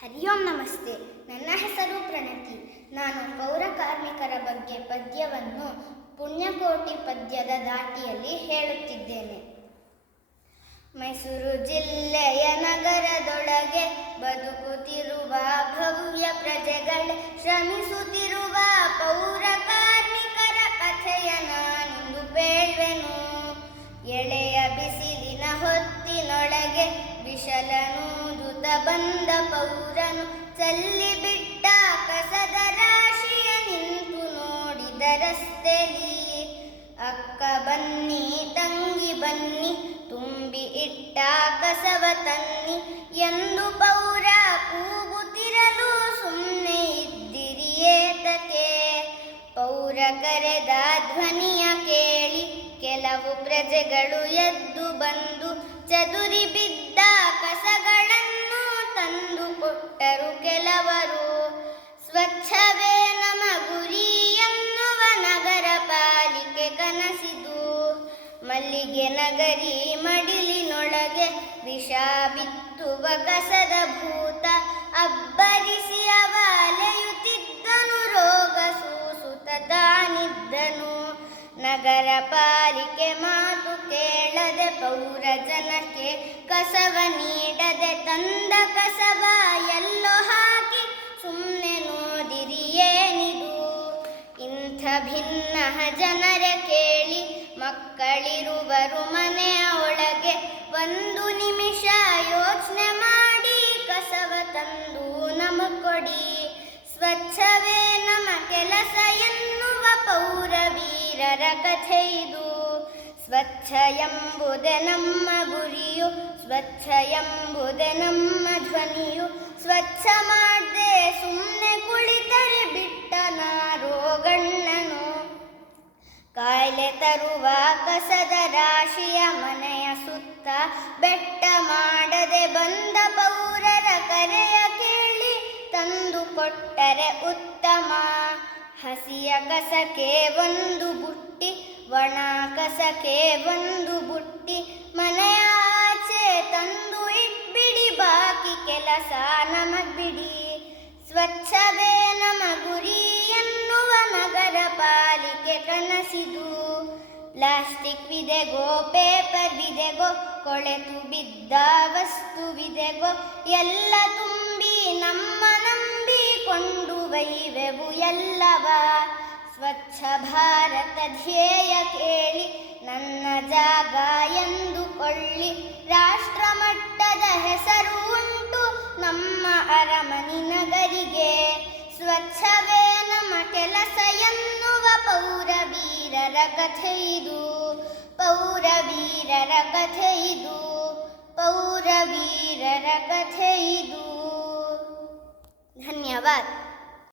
ಹರಿ ಓಂ ನಮಸ್ತೆ. ನನ್ನ ಹೆಸರು ಪ್ರಣತಿ. ನಾನು ಪೌರ ಕಾರ್ಮಿಕರ ಬಗ್ಗೆ ಪದ್ಯವನ್ನು ಪುಣ್ಯಕೋಟಿ ಪದ್ಯದ ಧಾಟಿಯಲ್ಲಿ ಹೇಳುತ್ತಿದ್ದೇನೆ. ಮೈಸೂರು ಜಿಲ್ಲೆಯ ನಗರದೊಳಗೆ ಬದುಕುತ್ತಿರುವ ಭವ್ಯ ಪ್ರಜೆಗಳೇ, ಶ್ರಮಿಸುತ್ತಿರುವ ಪೌರ ಕಾರ್ಮಿಕರ ಕಥೆಯ ನಾನಿಂದು ಬೇಳ್ವೆನು. ಎಳೆಯ ಬಿಸಿಲಿನ ಹೊತ್ತಿನೊಳಗೆ ವಿಷಲನೂದುತ್ತ ಬಂದ ಪೌರನು, ಚೆಲ್ಲಿಬಿಟ್ಟ ಕಸದ ರಾಶಿಯ ನಿಂತು ನೋಡಿದ ರಸ್ತೆಲಿ. ಅಕ್ಕ ಬನ್ನಿ ತಂಗಿ ಬನ್ನಿ, ತುಂಬಿ ಇಟ್ಟ ಕಸವ ತನ್ನಿ ಎಂದು ಪೌರ ಕೂಗುತ್ತಿರಲು ಸುಮ್ಮನೆ ಇದ್ದಿರಿ ಏತಕ್ಕೆ? ಪೌರ ಕರೆದ ಧ್ವನಿಯ ಕೇಳಿ ಕೆಲವು ಪ್ರಜೆಗಳು ಎದ್ದು ಬಂದು ಚದುರಿ ಬಿದ್ದ ಕಸಗಳನ್ನು ತಂದು ಕೊಟ್ಟರು ಕೆಲವರು. ಸ್ವಚ್ಛವೇ ನಮ ಗುರಿ ಎನ್ನುವ ನಗರ ಪಾಲಿಕೆ ಕನಸಿದು. ಮಲ್ಲಿಗೆ ನಗರಿ ಮಡಿಲಿನೊಳಗೆ ವಿಷ ಬಿತ್ತುವ ಕಸದ ಭೂತ ಅಬ್ಬರಿಸಿ ಅಲೆಯುತ್ತಿದ್ದನು, ರೋಗ ಸೂಸುತ್ತ ತಾನಿದ್ದನು. ನಗರ ಪಾಲಿಕೆ ಮಾತು ಕೇಳದೆ ಪೌರ ಜನಕ್ಕೆ ಕಸವ ನೀಡದೆ ತಂದ ಕಸವ ಎಲ್ಲೋ ಹಾಕಿ ಸುಮ್ಮನೆ ನೋಡಿರಿ ಏನಿದು? ಇಂಥ ಭಿನ್ನ ಜನರ ಕೇಳಿ ಮಕ್ಕಳಿರುವರು ಮನೆಯ ಒಳಗೆ, ಒಂದು ನಿಮಿಷ ಯೋಚನೆ ಮಾಡಿ ಕಸವ ತಂದು ನಮಗ್ ಕೊಡಿ. ಸ್ವಚ್ಛವೇ ನಮ ಕೆಲಸ ಎನ್ನುವ ಪೌರ ವೀರರ ಕಥೆ ಇದು. ಸ್ವಚ್ಛ ಎಂಬುದೇ ನಮ್ಮ ಗುರಿಯು, ಸ್ವಚ್ಛ ಎಂಬುದೇ ನಮ್ಮ ಧ್ವನಿಯು. ಸ್ವಚ್ಛ ಮಾಡದೆ ಸುಮ್ಮನೆ ಕುಳಿತರೆ ಬಿಟ್ಟನಾರೋ ಗಣ್ಣನು. ಕಾಯಿಲೆ ತರುವ ಕಸದ ರಾಶಿಯ ಮನೆಯ ಸುತ್ತ ಬೆಟ್ಟ ಮಾಡದೆ ಬಂದ ಪೌರರ ಕರೆಯ ಕೇಳಿ ತಂದು ಕೊಟ್ಟರೆ ಉತ್ತಮ. ಹಸಿಯ ಕಸಕ್ಕೆ ಒಂದು ಬುಟ್ಟಿ, ಒಣ ಕಸಕ್ಕೆ ಒಂದು ಬುಟ್ಟಿ, ಮನೆಯ ಆಚೆ ತಂದು ಇಟ್ಬಿಡಿ, ಬಾಕಿ ಕೆಲಸ ನಮಗ್ ಬಿಡಿ. ಸ್ವಚ್ಛವೇ ನಮ ಗುರಿ ಎನ್ನುವ ನಗರ ಪಾಲಿಕೆ ಕನಸಿದು. ಪ್ಲಾಸ್ಟಿಕ್ ವಿದೆಗೋ ಪೇಪರ್ ವಿದೆಗೋ, ಕೊಳೆತು ಬಿದ್ದ ವಸ್ತುವಿದೆಗೋ, ಎಲ್ಲ ತುಂಬಿ ನಮ್ಮ ನಂಬಿಕೊಂಡು ಒಯ್ವೆವು ಎಲ್ಲವ. ಸ್ವಚ್ಛ ಭಾರತ ಧ್ಯೇಯ ಕೇಳಿ ನನ್ನ ಜಾಗ ಎಂದುಕೊಳ್ಳಿ. ರಾಷ್ಟ್ರ ಮಟ್ಟದ ಹೆಸರು ಉಂಟು ನಮ್ಮ ಅರಮನೆ ನಗರಿಗೆ. ಸ್ವಚ್ಛವೇ ನಮ್ಮ ಕೆಲಸ ಎನ್ನುವ ಪೌರ ವೀರರ ಕಥೆ ಇದು. ಪೌರ ವೀರರ ಕಥೆ ಇದು. ಪೌರ ವೀರರ ಕಥೆ ಇದು. ಧನ್ಯವಾದ.